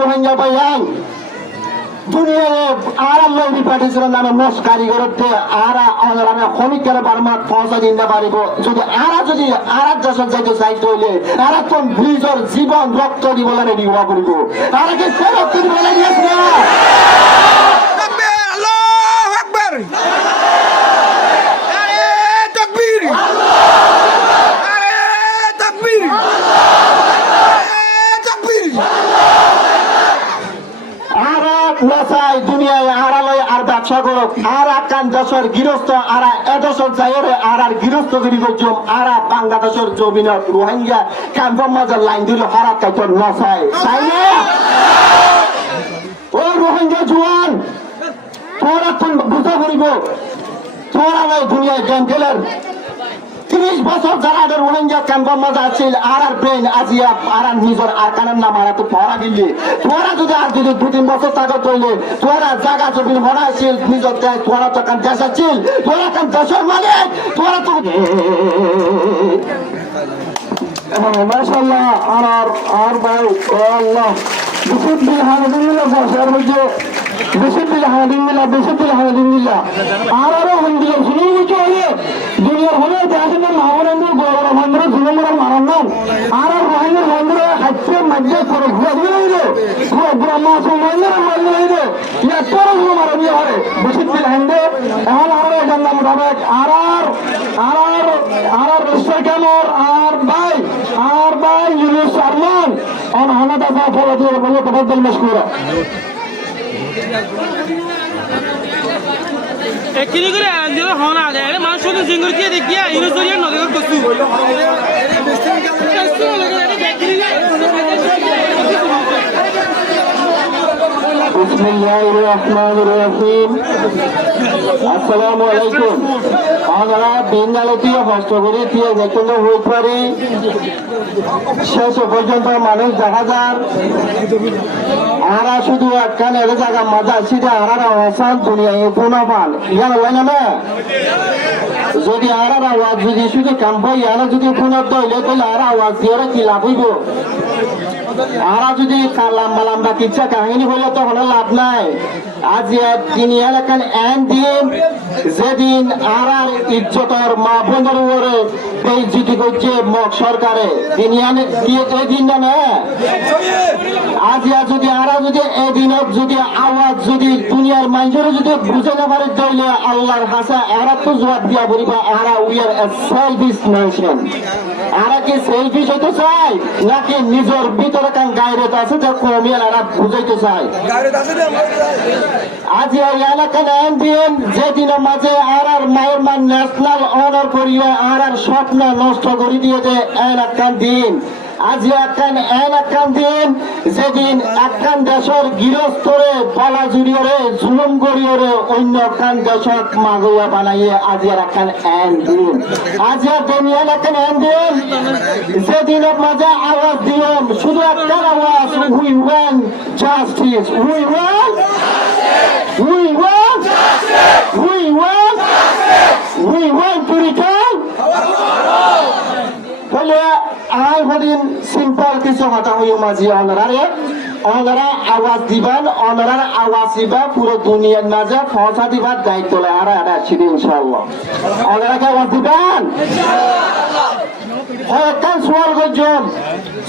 রোহিঙ্গা ভাইয়ান দুনিয়ায় আর আল্লাহ পাঠিয়েছিলেন নামে মোস কারিগরতে আর আমি শ্রমিকের বারমাত পৌঁছা দিন না পারিব যদি আর দেশত যাইতে চাইতে হইলে আর কোন ব্রিজর জীবন রক্ত দিবলে রেডি হওয়া করিব আর কি সে রক্ত দিবলে দিয়েছে না দুনিয়ায় আড়ালয় আর ব্যবসা করুক আর আকান দেশের গৃহস্থ আর এদেশের যাইরে আর গৃহস্থ যদি করছম আর বাংলাদেশের জমিনত রোহিঙ্গা ক্যাম্পের মাঝে লাইন দিলে হরাত কাইত নসাই তাই না ও রোহিঙ্গা জোয়ান তোরা বুঝা করিব তোরা দুনিয়ায় গেম খেলার 30 বছর যারা রোহিঙ্গা ক্যাম্পের মাঝে আছিল আর ব্রেন আজিয়া আর নিজের আর কানের নাম আর তো পড়া গেলি তোরা যদি আর যদি 2-3 বছর তাকে তৈলে তোরা জায়গা জমি বানাইছিল নিজের তোরা তো কান দেশ আছিল তোরা কান দেশের মালিক তোরা তো মাশাআল্লাহ আর ভাই আল্লাহ বিশুদ্ধ আলহামদুলিল্লাহ বসার মধ্যে বিশুদ্ধ আলহামদুলিল্লাহ আরো হিন্দি শুনে কিছু হলে দুনিয়ার হলে দেশের মহাবরেন্দ্র গৌরবেন্দ্র যুবমরা মারার নাম আর রোহিঙ্গা বন্ধুর হাতে মধ্যে করে ঘুরে হইলে ব্রহ্মা সময়ের মারলে হইলে এত মারা দিয়ে হরে বিশুদ্ধ আলহামদে এখন আরো এটার নাম মোটাবেক আর রুস্টার কেমর আর ভাই ইউনুস আরমান অন হানাদা যা ফলো দিয়ে বলে তফাদ্দল মাশকুরা একদিন করে আনজিও হন আগে আরে মানুষ শুধু জিঙ্গুর দিয়ে দেখিয়া ইউনুস জরিয়া নদী করছু বিসমিল্লাহির রহমানির রহিম আসসালামু আলাইকুম আমরা দিনগালতীয় কষ্ট করে দিয়ে যেখানে হয়ে পারি শেষ পর্যন্ত মানুষ দেখা যান আরা শুধু একখান এর জায়গা মজা সিধা আরা অসান দুনিয়ায় পুনঃ পান ইয়ান হয় না যদি আর আওয়াজ যদি শুধু কাম্পাই আর যদি পুনঃ দইলে তাহলে আর আওয়াজ দিয়ে কি লাভ হইব আরা যদি লম্বা কিচ্ছা কাহিনী হইলে তো কোনো লাভ নাই আজ তিনি এলাকান এন দিন যেদিন আর ইজ্জতর মা বোনের উপরে বেইজ্জতি করছে সরকারে তিনি এদিন না আজ যদি আর যদি এদিনত যদি আওয়াজ যদি দুনিয়ার মানুষের যদি বুঝে না পারে তাইলে আল্লাহর হাসা এরা তো জবাব দিয়া বলিবা আরা we are a selfish nation আরা কি সেলফিশ হইতে চাই নাকি নিজের ভিতরে কান গায়রত আছে যে কমিয়াল আরা বুঝাইতে চাই আজ এই এলাকার এমপিএম যেদিনের মাঝে আর মায়ের মান ন্যাশনাল অনার করিয়া আর স্বপ্ন নষ্ট করে দিয়েছে এলাকার দিন আজ এলাকার দিন যেদিন একখান দেশের গৃহস্থরে পালা জুড়িয়ে জুলুম করিয়ে অন্য একখান দেশক মাগুয়া বানাইয়ে আজ একখান এন দিন আজ তুমি এলাকার এন দিন যেদিনের মাঝে আওয়াজ দিলাম শুধু একখান আওয়াজ we want justice we want to return বলে আই হদিন সিম্পল কিছু কথা হইও মাঝি অনারা আওয়াজ দিবেন অনারার আওয়াজ দিবা পুরো দুনিয়ার মাঝে পৌঁছা দিবার দায়িত্ব আর আছি ইনশাআল্লাহ অনারাকে আওয়াজ দিবেন একখান সোয়াল করছেন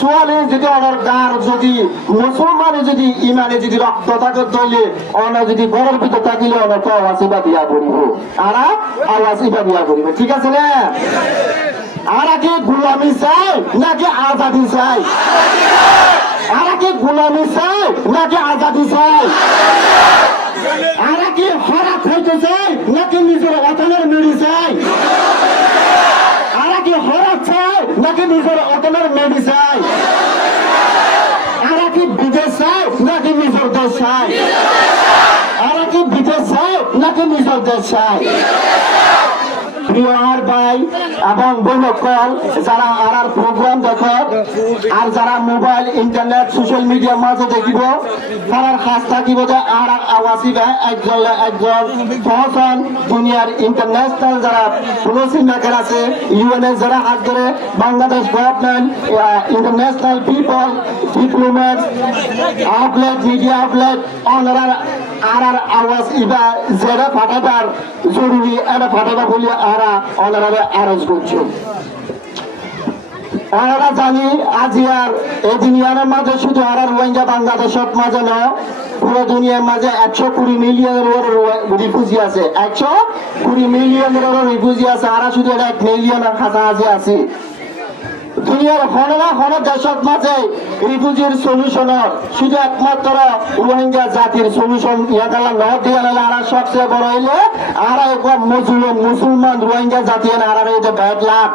সোয়ালে যদি অনার গার যদি মুসলমানে যদি ইমানে যদি রক্ত থাকে তৈলে অনা যদি ঘরের ভিতর থাকিলে অনাকে আওয়াজ ইবা দিয়া করিব আর আওয়াজ ইবা দিয়া করিব ঠিক আছে না আরা কি গোলামি চাই নাকি আজাদি চাই আরা কি গোলামি চাই নাকি আজাদি চাই আরা কি হরা খাইতে চাই নাকি নিজের অতনের মেরি চাই আরা কি হরা চাই নাকি নিজের অতনের মেরি চাই আরা কি বিদেশ চাই নাকি নিজের দেশ চাই আরা কি বিদেশ চাই নাকি নিজের দেশ চাই প্রিয় ভাই এবং বোনকল যারা আর প্রোগ্রাম দেখে আর যারা মোবাইল ইন্টারনেট সোশ্যাল মিডিয়ার মাঝে দেখিব তার কাজ থাকিব যে আর আওয়াজিবা একজন ফহসান দুনিয়ার ইন্টারন্যাশনাল যারা পলিসি মেকার আছে ইউএনএ যারা হাত ধরে Bangladesh government international people diplomat outlet media outlet অনার আর আওয়াজ ইবা যারা ফাটাবার জরুরি এটা ফাটাবা বলে আরা অনারে আরজ করছে আমরা জানি আজ আর এই দুনিয়ার মাঝে শুধু আর রোহিঙ্গা বাংলাদেশের মাঝে নয় পুরো দুনিয়ার মাঝে 120 মিলিয়নের রিফিউজি আছে 120 মিলিয়নের রিফিউজি আছে আর শুধু 1 মিলিয়নের কাছাকাছি আছে দুনিয়ার হন দেশের মাঝে রিফিউজির সলিউশনের শুধু একমাত্র রোহিঙ্গা জাতির সলিউশন ইয়াদালা নয় দিয়ে আর সবচেয়ে বড় হইলে আর একবার মুসলমান রোহিঙ্গা জাতি আর এই যে 1 লাখ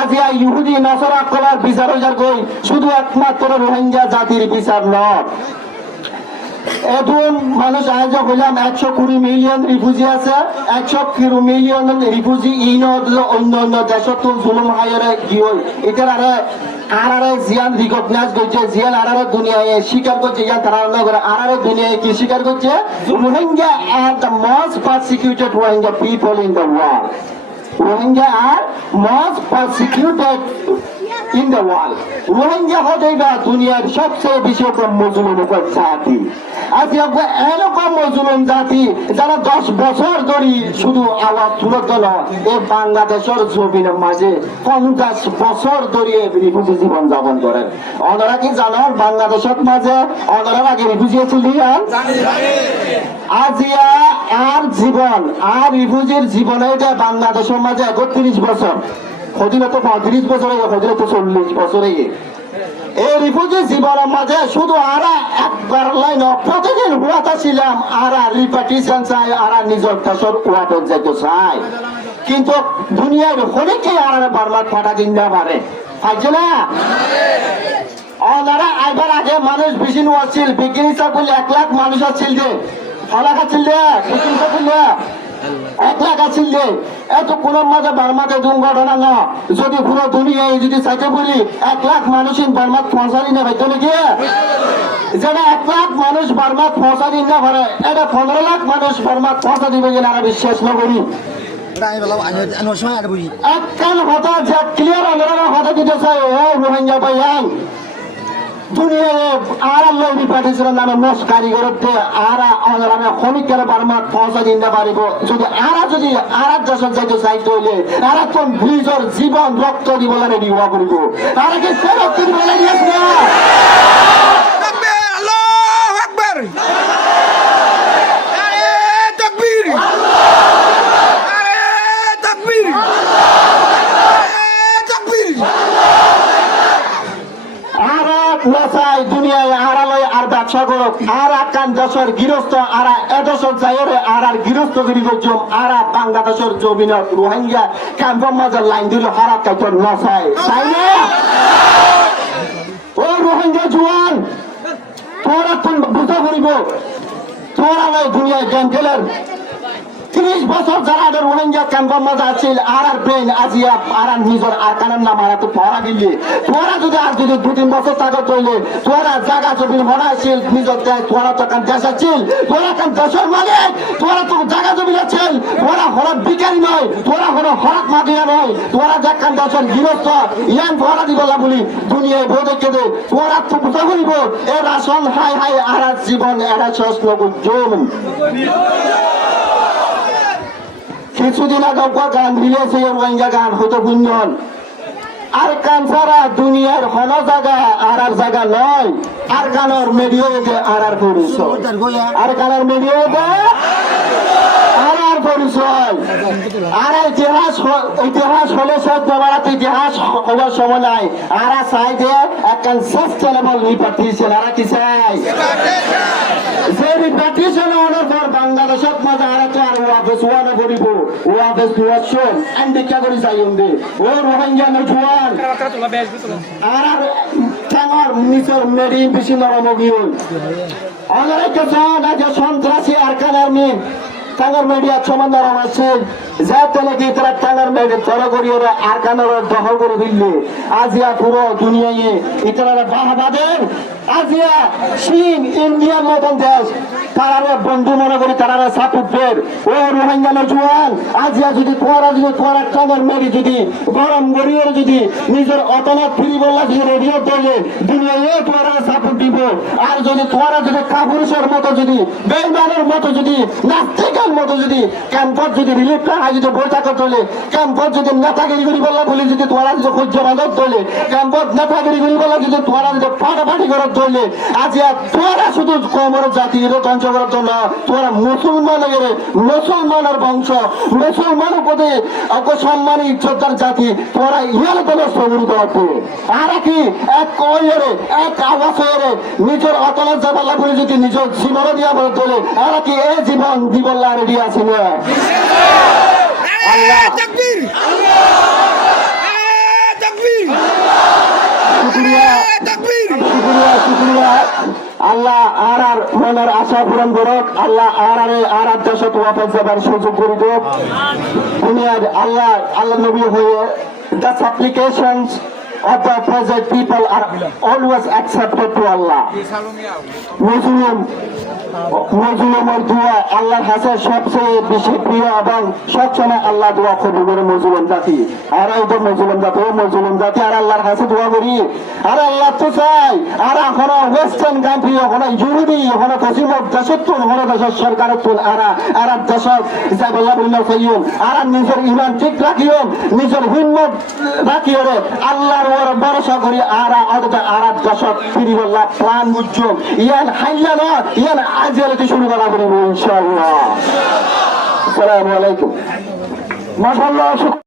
আজ ইহুদি নসরা করার বিচার হইয়ার কই শুধু একমাত্র রোহিঙ্গা জাতির বিচার নয় এখন মানুষ আয়োজ হইলাম 120 মিলিয়ন রিফিউজি আছে 120 মিলিয়ন রিফিউজি অন্য অন্য দেশত জুলুম হাইরে কি হই এটার আরে জিয়ান রিকগনাইজ করছে জিয়ান আরে দুনিয়ায় স্বীকার করছে ইয়ান তারা নগর আরে দুনিয়ায় কি স্বীকার করছে Rohingya are the most persecuted Rohingya people in the world Rohingya are most persecuted in the world. Rohingya হতে দুনিয়ার সবচেয়ে বেশি মজলুম জাতি আজ এরকম মজলুম জাতি যারা 10 বছর ধরে শুধু আওয়াজ তুলত নয় এই বাংলাদেশের জমিনের মাঝে 50 বছর ধরে রিফিউজি জীবন যাপন করেন ওনারা কি জানেন বাংলাদেশের মাঝে ওনারা আগে রিফিউজি ছিল আজ আর জীবন আর রিফিউজির জীবনে বাংলাদেশের মাঝে 31 বছর হদিলে তো 35 বছর হদিলে তো 40 বছর এই রিফিউজি জীবনের মাঝে শুধু আরা একবার লাইন প্রতিদিন হুয়াতা ছিলাম আরা রিপার্টিশন চাই আরা নিজের দেশের হুয়াতে যেতে চাই কিন্তু দুনিয়ার অনেকেই আর বারবার ফাটা দিন না পারে পাইছে না ওনারা আইবার আগে মানুষ বেশি নোয়াছিল বিজ্ঞানী সব বলে 1 লাখ মানুষ আছিল যে ফলাকা ছিল বিজ্ঞানী 1 লাখ আছিল যে এত কোন মাঝে বার্মাতে দুর্ঘটনা না যদি পুরো দুনিয়ায় যদি চাইতে বলি 1 লাখ মানুষ বার্মাত পৌঁছালি না ভাইতো নাকি যেটা 1 লাখ মানুষ বার্মাত পৌঁছালি না পারে এটা 15 লাখ মানুষ বার্মাত পৌঁছা দিবে কিনা আমরা বিশ্বাস না করি একখান হতা যে ক্লিয়ার আমরা হতা দিতে চাই ও রোহিঙ্গা ভাইয়ান দুনিয়ায় আর লৌরি পাঠিয়েছিলেন নামে মোস কারিগরতে আরা অনারামে ক্ষণিকের বার্মাত পৌঁছা দিতে পারিব যদি আর দেশের যাইতে চাইতে হইলে আর কোন ব্রিজের জীবন রক্ত দিবলে রেডি হওয়া করিব আর কি সে রক্ত দিবলে দিয়েছে দুনিয়ায় আড়ালয় আর ব্যবসা করুক আর আকান দেশের গৃহস্থ আর এদেশের যাইরে আর গৃহস্থ গিরি করছম আর বাংলাদেশের জমিনত রোহিঙ্গা ক্যাম্পের মাঝে লাইন দিল হারা কাইত নসাই তাই না ও রোহিঙ্গা জোয়ান তোরা তুমি বুঝা করিব তোরা নাই দুনিয়ায় গেম খেলেন 30 বছর যারা রোহিঙ্গা ক্যাম্পের মাঝে আছিল আর ব্রেন আজিয়া আর নিজের আর কানের নাম আর তো পড়া গেলি তোরা যদি আর যদি 2-3 বছর তাকে চললে তোরা জায়গা জমি হরাইছিল নিজের তোরা তো কান দেশ আছিল তোরা কান দেশের মালিক তোরা তো জায়গা জমি আছিল তোরা হরত বিকারি নয় তোরা হরত মাদিয়া নয় তোরা যা কান দেশের গৃহস্থ ইয়ান ভরা দিবলা বলি দুনিয়ায় বোধে কেঁদে তোরা তো বুঝা করিব এ রাশন হাই হাই আর জীবন এরা শেষ নগর জম কিছুদিন আগে গান মিলেছে রোহিঙ্গা গান হয়তো গুঞ্জন আর কান ছাড়া দুনিয়ার হন জায়গা আর জায়গা নয় আর গানের মিডিয়াতে আর পরিচয় আর গানের মিডিয়াতে আর পরিচয় আর ইতিহাস হলে সব ব্যবহার ইতিহাস হবার সময় নাই আর চাই যে একখান সাস্টেনেবল রিপার্টিশন আর কি চাই যে রিপার্টিশন হওয়ার পর বাংলাদেশের মাঝে আর তো আর ওয়াফেস ওয়ানা করিব ওয়াফেস ওয়াশন এন্ডিকা করি যাই উন্দে ও রোহিঙ্গা নজওয়ান আর ঠাঙর নিচর মেরি বেশি নরম গিয়ে অনেক জন আজ সন্ত্রাসী আর কানার মিন টাঙ্গার মিডিয়া সমান নরম আছে যা তেনাকি তারা টাঙ্গার মেয়েদের তরা করিয়ে আর কানার দখল করে ফেললে আজিয়া পুরো দুনিয়ায় ইতারা বাহাবাদের আজিয়া চীন ইন্ডিয়ার মতন দেশ তারা বন্ধু মনে করি তারা সাপুটের ও রোহিঙ্গা নজওয়ান আজিয়া যদি তোরা টাঙ্গার মেয়ে যদি গরম গড়িয়ে যদি নিজের অতনা ফিরি বললা যদি রেডিও তোলে দুনিয়ায় তোরা সাপোর্ট দিব আর যদি তোরা যদি কাপুরুষের মতো যদি বেইমানের মতো যদি নাস্তিকের মতো যদি ক্যাম্পত যদি রিলিফ টাকা যদি বৈঠকে তোলে ক্যাম্পত যদি নেতাগিরি করি বললা বলি যদি তোরা যদি সহ্য বাঁধব তোলে ক্যাম্পত নেতাগিরি করি বললা যদি তোরা যদি ফাটাফাটি করে তোলে আজিয়া তোরা শুধু কমর জাতি ধ্বংস করার জন্য তোরা মুসলমানের বংশ মুসলমানের প্রতি সম্মানী ইজ্জতদার জাতি তোরা ইহার দলের সবুর করতে আর কি এক কইরে এক আওয়াজ হয়ে নিজের অতলের যাবার বলে যদি নিজের জীবন দিয়া বলে তোলে আর কি এই জীবন দিবল্লা রেডি আছে না আল্লাহ তাকবীর তাকবীর শুকরিয়া শুকরিয়া আল্লাহ আর মনের আশা পূরণ করুক আল্লাহ আর দেশত ওয়াফাত যাবার সুযোগ করে দেব দুনিয়ার আল্লাহ নবী হয়ে the supplications of the present people are always accepted to Allah. মজলুমের দোয়া আল্লাহর কাছে সবচেয়ে বেশি প্রিয় এবং সবসময় আল্লাহ দোয়া কবুল করে মজলুম জাতি আর এই তো মজলুম জাতি আর আল্লাহর কাছে দোয়া করি আর আল্লাহ তো চাই আর এখন ওয়েস্টার্ন কান্ট্রি এখন ইহুদি এখন পশ্চিম দেশত এখন দেশের সরকারের তুল আর দেশত যাবল্লা বলল চাইন আর নিজের ইমান ঠিক রাখিও নিজের হিম্মত রাখিও রে আল্লাহর ওর ভরসা করি আর দেশত ফিরি বললা প্রাণ উজ্জ্বল ইয়ান হাইলা না ইয়ান আজকে শুরু করা করিব ইনশাআল্লাহ আসসালামু আলাইকুম মাশাআল্লাহ।